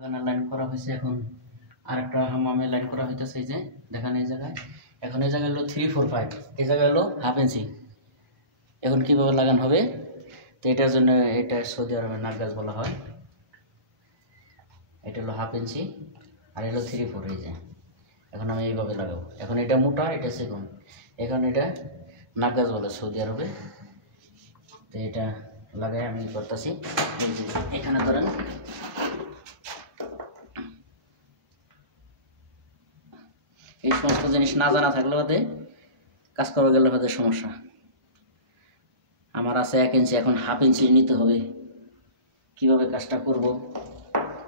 এখানে লাইন করা হয়েছে। এখন আরেকটা হামামে লাইন করা হইতেছে, এই যে দেখেন এই জায়গায়। এখন এই জায়গায় হলো 3, 4, 5, এই জায়গায় হলো 1/2 ইঞ্চি। এখন কীভাবে লাগান হবে, তো এটার জন্য এটা সৌদি আরবের নাকগাছ বলা হয়। এটা হলো 1/2 ইঞ্চি আর হলো 3, 4, এই যে। এখন আমি এইভাবে লাগাবো। এখন এটা মোটা, এটা চিকন। এখন এটা নাকগাছ বলে সৌদি আরবে। তো এটা লাগাই আমি করতেছি। এখানে ধরেন এই সমস্ত জিনিস না জানা থাকলে বাদে কাজ করা গেলে বাদে সমস্যা। আমার আছে 1 ইঞ্চি, এখন 1/2 ইঞ্চি নিতে হবে। কিভাবে কাজটা করব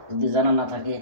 যদি জানা না থাকে,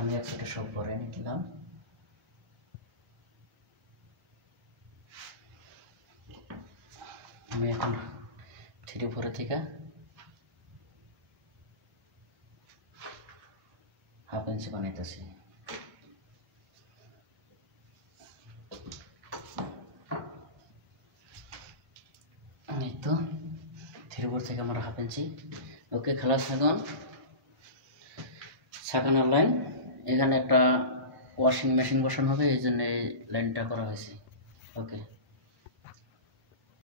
আমি একসাথে সব ভরে নিলাম। আমি এখন 3, 4 থেকে 1/2 ইঞ্চি বানাইতেছি। এই তো 3, 4 থেকে আমার 1/2 ইঞ্চি। ওকে, খালাস। এখন ছাকানোর লাইন, এখানে একটা ওয়াশিং মেশিন বসানো হবে, এই জন্য এই লাইনটা করা হয়েছে। ওকে।